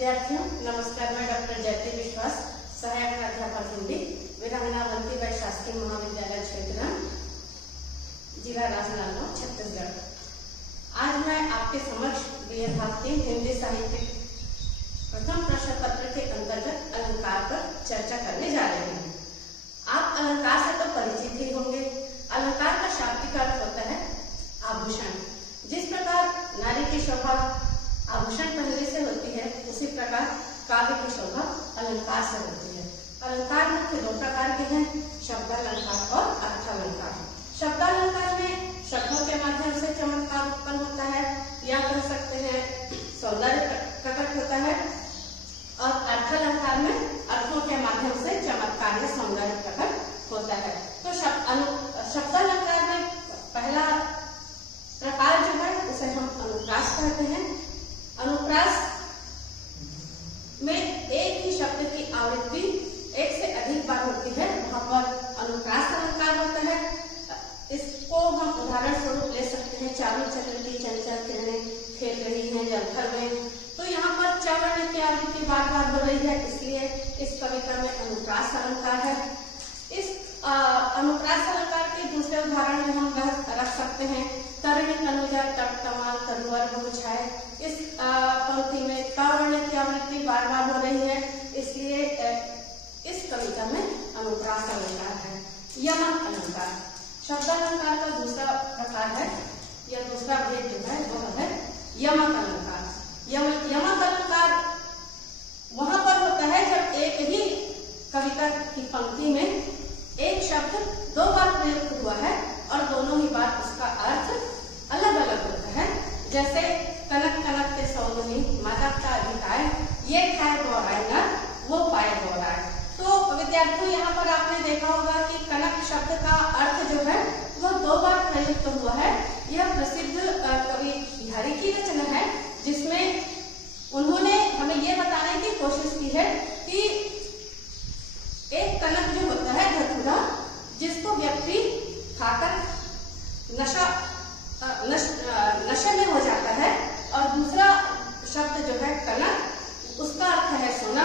विद्यार्थियों नमस्कार। मैं डॉक्टर जयती विश्वास, सहायक प्राध्यापक हिंदी, वीरांगना अवंतीबाई शासकीय महाविद्यालय क्षेत्र, जिला राजनांदगांव, छत्तीसगढ़। आज मैं आपके समक्ष बीए भाग 3 हिंदी साहित्य प्रथम प्रश्न पत्र के अंतर्गत अलंकार पर चर्चा करने जा रहे हैं। आप अलंकार से तो परिचित ही होंगे। अलंकार का शाब्दिक अर्थ होता है आभूषण। जिस प्रकार नारी की शोभा आभूषण पहनने से होती है, उसी प्रकार काव्य की शोभा अलंकार से होती है। अलंकार मुख्य 2 प्रकार के हैं, शब्दालंकार और अर्थालंकार। शब्दालंकार में शब्दों के माध्यम से चमत्कार उत्पन्न होता है, या कह सकते हैं सौंदर्य प्रकट होता है, और अर्थालंकार में अर्थों के माध्यम से चमत्कार या सौंदर्य प्रकट होता है। तो शब्दालंकार में पहला प्रकार जो है उसे हम अनुप्रास कहते हैं। अनुप्रास में एक ही शब्द की आवृत्ति एक से अधिक बार होती है, वहां पर अनुप्रास अलंकार होता है। इसको हम उदाहरण स्वरूप ले सकते हैं, चारों चक्र की चंचल किरणें खेल रही हैं जलथल में। तो यहाँ पर चवर्ण की आवृत्ति बार बार हो रही है, इसलिए इस कविता में अनुप्रास अलंकार है। इस अनुप्रास अलंकार के दूसरे उदाहरण में हम रख सकते हैं तरुणी तनुजा तट तमाल तरुवर बहुछाए। इस पंक्ति में तवर्ण की आवृत्ति बार बार हो रही है, इसलिए इस कविता में अनुप्रास अलंकार है। यमक अलंकार शब्दालंकार का दूसरा प्रकार है, या दूसरा भेद जो है वो है यमक अलंकार। यमक अलंकार वहां पर होता है जब एक ही कविता की पंक्ति में एक शब्द 2 बार प्रयुक्त हुआ है और दोनों ही बार उसका अर्थ अलग अलग होता है। जैसे कनक कनक के सौगनी माता का अधिकार, ये खाए गौराय न वो पाए गौराय। तो विद्यार्थियों यहाँ पर आपने देखा होगा कि कनक शब्द का अर्थ जो है वह 2 बार प्रयुक्त हुआ है। यह प्रसिद्ध कवि बिहारी की रचना है, जिसमें उन्होंने हमें ये बताने की कोशिश की है कि एक कनक जो होता है धतूरा, जिसको व्यक्ति खाकर नशे में हो जाता है, और दूसरा शब्द जो है कनक, उसका अर्थ है सोना।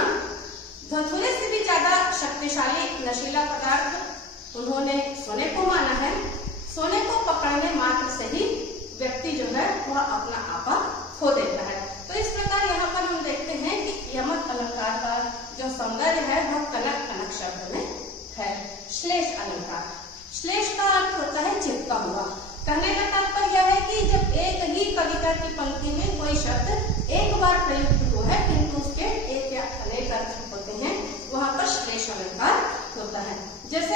धतूरे से भी ज्यादा शक्तिशाली नशीला पदार्थ उन्होंने सोने को माना है। सोने को पकड़ने मात्र से ही व्यक्ति जो है वह अपना आपा खो देता है। तो इस प्रकार यहाँ पर हम देखते हैं कि यमक अलंकार का जो सौंदर्य है वह कनक कनक शब्द में है। श्लेष अलंकार, श्लेष का अर्थ होता है चिपका हुआ। कहने का तात्पर्य यह है कि जब एक ही कविता की पंक्ति में कोई शब्द एक बार प्रयुक्त हुआ है किंतु उसके एक या अनेक अर्थ होते हैं, वहां पर श्लेष अलंकार होता है। जैसे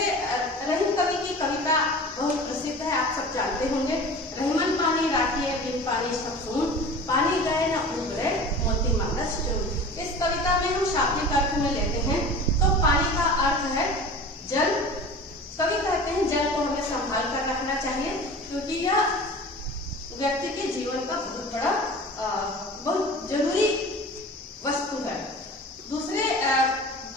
रहीम कवि की कविता बहुत प्रसिद्ध है, आप सब जानते होंगे। रहीमन पानी राखिए बिन पानी सब सुन, पानी गए न उबरे मोती मानस चुन। इस कविता में हम शाब्दिक अर्थ में लेते हैं तो पानी का अर्थ है जल। कवि कहते हैं जल को हमें संभाल कर रखना चाहिए, क्योंकि यह व्यक्ति के जीवन का बहुत बड़ा बहुत जरूरी वस्तु है। दूसरे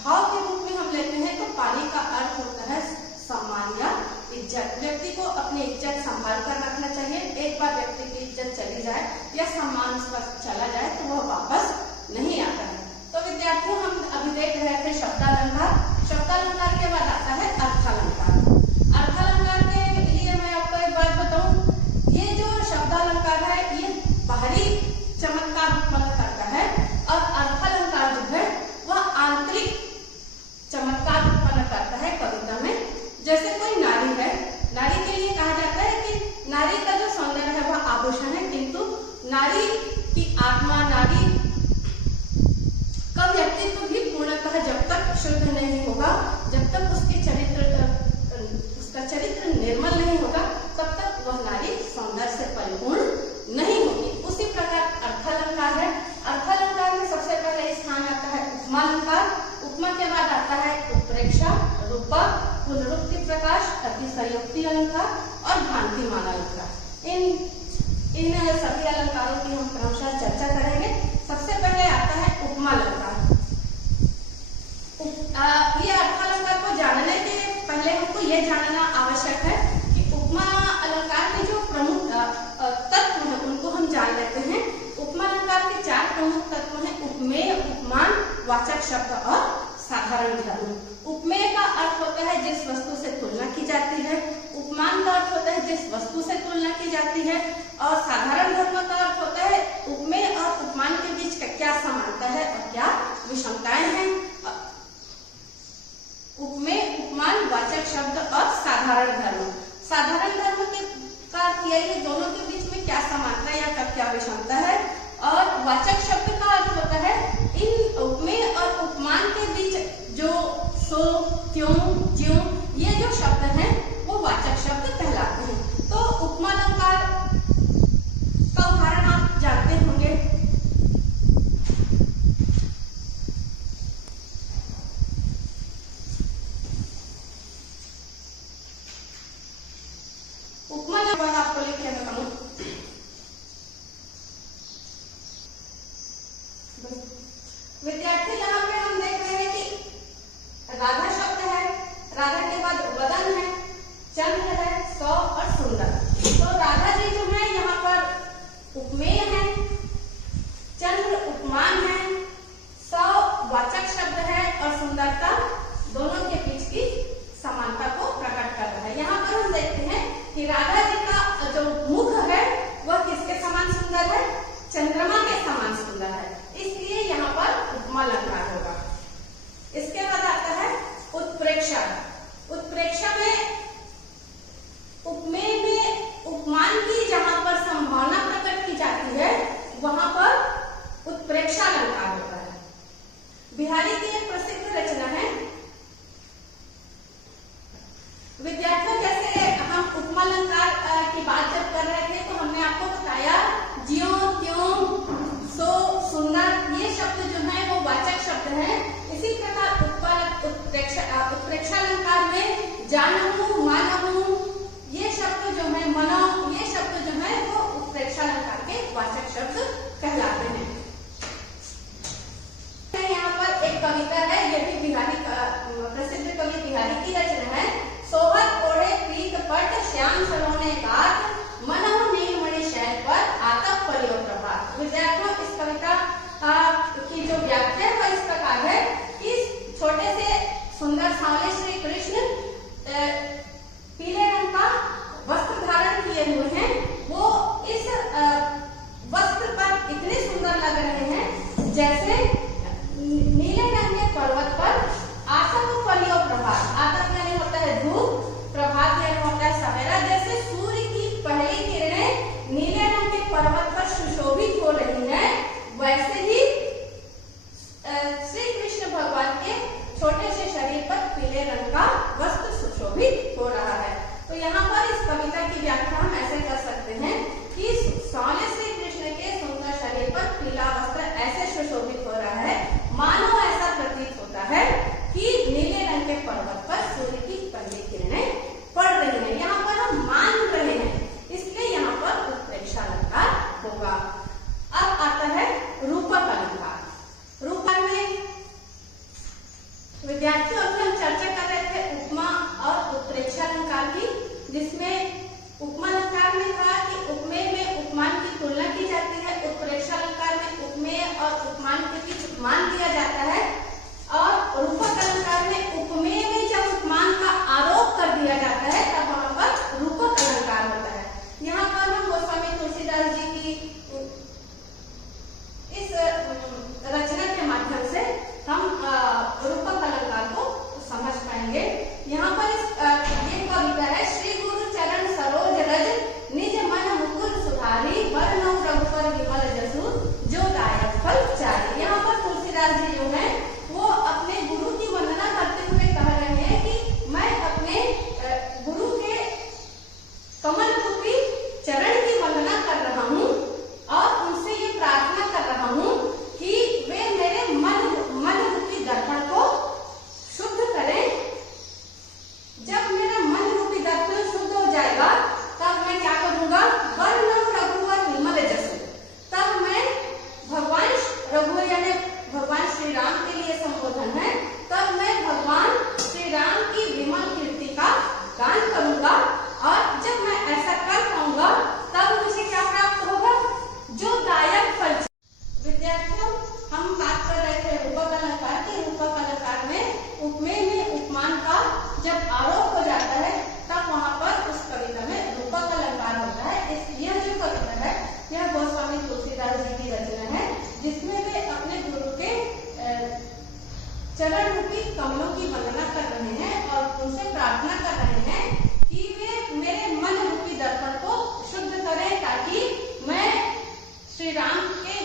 भाव के रूप में हम लेते हैं तो पानी का अर्थ होता है सम्मान या इज्जत। व्यक्ति को अपनी इज्जत संभाल कर रखना चाहिए। एक बार व्यक्ति की इज्जत चली जाए या सम्मान उसका चला जाए तो वह वापस नहीं आता है। तो विद्यार्थियों हम अभी देख रहे थे शब्दालंकार। शब्दालंकार के बाद आता है अर्थालंकार। अर्थालंकार के लिए मैं आपको एक बात बताऊं, ये जो शब्दालंकार है ये बाहरी चमत्कार उत्पन्न करता है, और अर्थालंकार जो है वह आंतरिक चमत्कार उत्पन्न करता है कविता में। जैसे कोई नारी है, नारी के लिए कहा जाता है कि नारी का जो सौंदर्य है वह आभूषण है, किंतु नारी की आत्मा, नारी का व्यक्तित्व भी पूर्णतः जब तक शुद्ध नहीं होगा, जब तक उसका चरित्र निर्मल नहीं होगा, तब तक वह नारी सौंदर्य से परिपूर्ण नहीं होगी। उसी प्रकार अर्थालंकार है। अर्थालंकार में सबसे पहले स्थान आता है उपमालंकार। उपमा के बाद आता है उत्प्रेक्षा, रूपक, पुनरुक्ति प्रकाश, अतिशयोक्ति अलंकार और भ्रांतिमान अलंकार। इन सभी अलंकारों की हम क्रमशः चर्चा करेंगे। सबसे पहले आता है उपमालंकार। ये अर्थालंकार को जानने के पहले हमको ये जानना आवश्यक है कि उपमा अलंकार में जो प्रमुख तत्व हैं उनको हम जान लेते हैं। उपमा अलंकार के 4 प्रमुख तत्व हैं: उपमेय, वाचक शब्द और साधारण धर्म। उपमेय का अर्थ होता है जिस वस्तु से तुलना की जाती है, उपमान का अर्थ होता है जिस वस्तु से तुलना की जाती है, और साधारण धर्म का अर्थ होता है उपमेय और उपमान के बीच का क्या समानता है और क्या विषमताएं हैं। उपमेय, उपमान, वाचक शब्द और साधारण धर्म। साधारण धर्म के का अर्थ यही है दोनों के बीच में क्या समानता या क्या विषमता है, और वाचक शब्द का अर्थ होता है इन उपमेय और उपमान के बीच जो सो, क्यों, ज्यों ये जो शब्द हैं वो वाचक शब्द कहलाते हैं। तो उपमा अलंकार का उदाहरण आप जानते होंगे। उपमा अलंकार आपको लिखे बताऊं, विद्यार्थी यहाँ पे हम देख रहे हैं कि राधा शब्द है, राधा के बाद वदन है, चंद्र है, सौ और सुंदर। तो राधा जी जो है यहाँ पर उपमेय है, चंद्र उपमान है, सौ वाचक शब्द है और सुंदरता दोनों के बीच की समानता को प्रकट कर रहा है। यहाँ पर हम देखते हैं कि राधा जी का जो मुख है वह किसके समान सुंदर है, चंद्रमा के समान सुंदर है, इसलिए यहाँ पर उपमा अलंकार होगा। इसके बाद आता है उत्प्रेक्षा। उत्प्रेक्षा में उपमेय में उपमान की जहां पर संभावना प्रकट की जाती है वहां पर उत्प्रेक्षा अलंकार होता है। बिहारी की एक प्रसिद्ध रचना है। विद्यार्थियों जैसे हम उपमा अलंकार की बात जब कर रहे थे तो हमने आपको बताया ज्यों, त्यों, सो, सुंदर ये शब्द जो है वो वाचक शब्द हैं। इसी प्रकार उत्प्रेक्षा अलंकार में जानहु, मानहु ये शब्द जो है, मनो ये शब्द जो है वो उत्प्रेक्षा अलंकार के वाचक शब्द कहलाते हैं। यहाँ पर एक कविता है, यह भी बिहारी प्रसिद्ध कवि बिहारी की रचना है। सोहत ओढ़े पीत पट श्याम सलोने कात, मनहु नीलमणि शैल पर आतप परियो प्रभात। विद्यार्थियों इस कविता की जो व्याख्या है वह इस प्रकार है कि छोटे से सुंदर सांवले श्री कृष्ण पीले रंग का वस्त्र धारण किए हुए हैं, वो इस वस्त्र पर इतने सुंदर लग रहे हैं जैसे नीले रंग के पर्वत पर आतप परियो प्रभात। आतप यानी होता है धूप, प्रभात यानी होता है सवेरा। जैसे सूर्य की पहली किरणें नीले रंग के पर्वत पर सुशोभित हो रही हैं, वैसे ही श्री कृष्ण भगवान के छोटे से शरीर पर पीले रंग का वस्त्र सुशोभित हो रहा है। तो यहाँ पर इस कविता की व्याख्या हम ऐसे कर सकते हैं कि सांवले श्री कृष्ण के सुंदर शरीर पर पीला वस्त्र ऐसे सुशोभित हो रहा है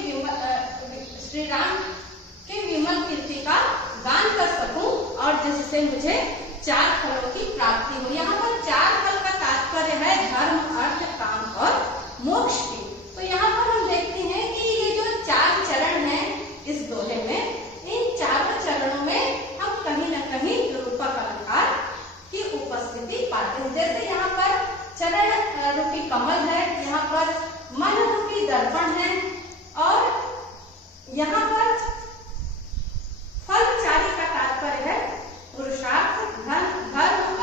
श्री राम की विमल कीर्ति का गान कर सकूं और जिससे मुझे 4 फलों की प्राप्ति हो। यहाँ पर 4 फल का तात्पर्य है धर्म, अर्थ, काम और मोक्ष की। तो यहाँ पर हम देखते हैं कि ये जो 4 चरण हैं इस दोहे में, इन चारों चरणों में हम कहीं न कहीं रूपक अलंकार की उपस्थिति पाते हैं। जैसे यहाँ पर चरण रूपी कमल है, यहाँ पर मन रूपी दर्पण है और यहाँ पर फलचारी का तात्पर्य है पुरुषार्थ, धर्म,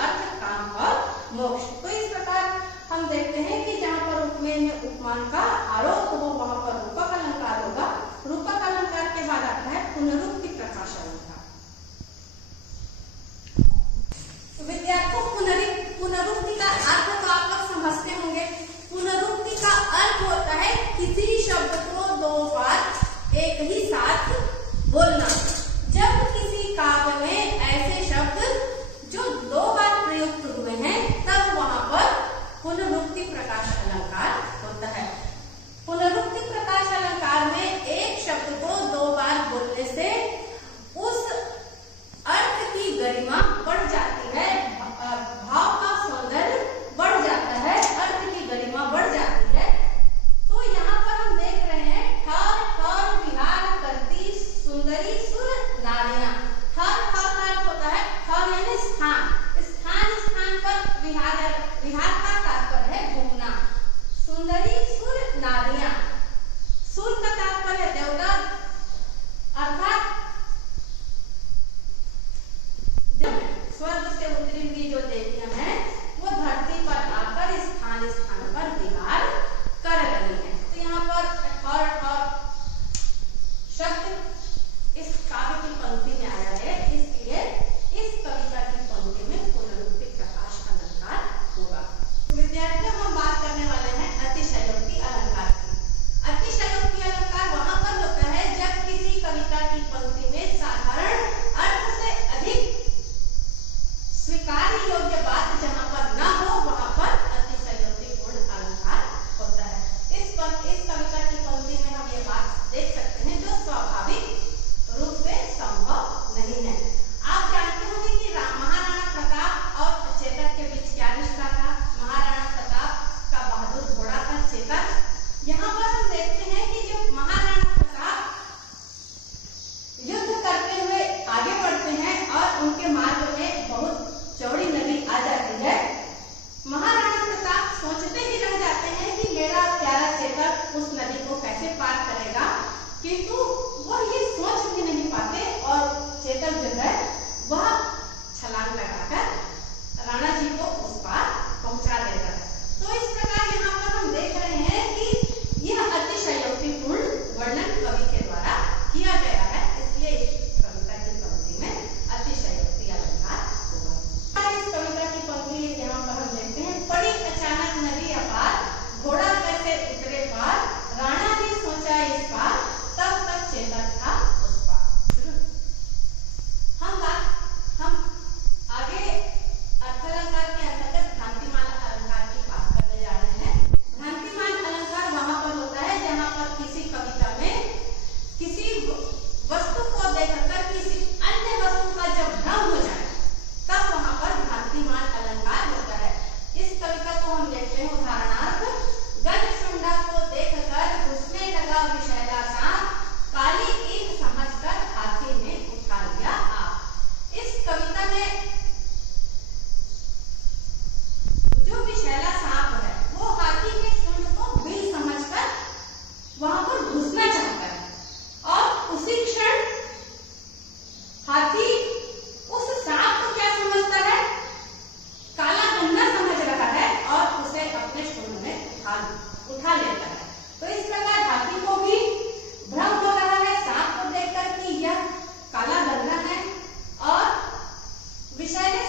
अर्थ, काम और मोक्ष। तो इस प्रकार हम देखते हैं कि जहाँ पर उपमेय में उपमान का आरोप हो वहां पर रूपक अलंकार होगा। रूपक अलंकार के बाद आता है पुनरुक्ति प्रकाश अलंकार। तो विद्यार्थियों, पुनरुक्ति का अर्थ तो आप लोग समझते होंगे। पुनरुक्ति का अर्थ होता है किसी शब्द को 2 बार एक ही साथ बोलना। जब किसी काव्य में ऐसे शब्द जो 2 बार प्रयुक्त हुए हैं तब वहां पर पुनरुक्ति प्रकाश अलंकार होता है। पुनरुक्ति प्रकाश अलंकार में एक शब्द को 2 बार बोलने से उस अर्थ की गरिमा बढ़ जाती है, भाव का सौंदर्य बढ़ जाता है, अर्थ की गरिमा बढ़ जाती है। तो यहाँ पर हम देख रहे हैं ठर ठर विहार करती सुंदरी सुर नारियां। ठर ठर का अर्थ होता है ठर यानी स्थान, स्थान स्थान पर विहार का तात्पर्य है घूमना। सुंदरी सुर नारियां, सुर का तात्पर्य देवता अर्थात स्वर्ग से उतरी हुई जो देवियां हैं वो धरती पर आकर स्थान स्थान पर विहार कर रही हैं। तो यहाँ पर ठर ठर शब्द इस काव्य की पंक्ति में आया है, इसलिए इस कविता की पंक्ति में पुनरुक्ति प्रकाश अलंकार होगा। विद्यार्थियों, हम बात करने वाले हैं अतिशयोक्ति अलंकार की। अतिशयोक्ति अलंकार वहां पर होता है जब किसी कविता की पंक्ति में साधारण अर्थ से अधिक स्वीकार योग्य बात जहां पर न हो वहां पर अतिशयोक्तिपूर्ण अलंकार होता है। इस कविता की पंक्ति में हम ये बात देख सकते हैं जो स्वाभाविक रूप से संभव नहीं है। आप जानते होंगे कि महाराणा प्रताप और चेतक के बीच क्या रिश्ता था। महाराणा प्रताप का बहादुर घोड़ा था चेतक। यहाँ पर हम देखते हैं कि जब महाराणा प्रताप युद्ध करते हुए आगे बढ़ते हैं और उनके मार्ग में बहुत चौड़ी नदी आ जाती है, महाराणा प्रताप सोचते ही रह जाते हैं कि मेरा प्यारा चेतक उस नदी को कैसे पार करेगा, किंतु वह ये सोच भी नहीं पाते और चेतक जो है वह छलांग लगाकर राणा जी को उस पार पहुंचा देता है। तो इस प्रकार यहाँ पर हम देख रहे हैं कि यह अतिशयोक्तिपूर्ण वर्णन कवि के द्वारा किया गया है, इसलिए इस कविता की पंक्ति में अतिशयोक्ति अलंकार होगा। इस कविता की पंक्ति यहाँ पर हम देखते हैं बड़ी अचानक नदी अपार, घोड़ा कैसे उतरे पार, राणा जी सोचा इस पार, तब तक चेतक था उस पार। हम आगे अर्थालंकार के अंतर्गत भ्रांतिमान अलंकार की बात करने जा रहे हैं। भ्रांतिमान अलंकार वहां पर होता है जहां पर किसी कविता में किसी वस्तु को देखकर किसी अन्य वस्तु का जब भ्रम हो जाए तब वहां पर भ्रांतिमान अलंकार होता है। इस कविता को हम देखते हैं उदाहरणार्थ, गजशुंडा को देखकर घुसने लगा विषैला सांप, काली ईख समझकर हाथी ने उठा लिया आप। इस कविता में जो विषैला सांप है वो हाथी के शुंड को बिल समझकर वहां पर घुसना चाहता है और उसी क्षण हाथी उस सांप को क्या समझता है, काला गन्ना समझ रहा है और उसे अपने शुंड में उठा लेता है। तो इस प्रकार हाथी को भी भ्रम हो रहा है सांप को देखकर कि यह काला गन्ना है और विषैले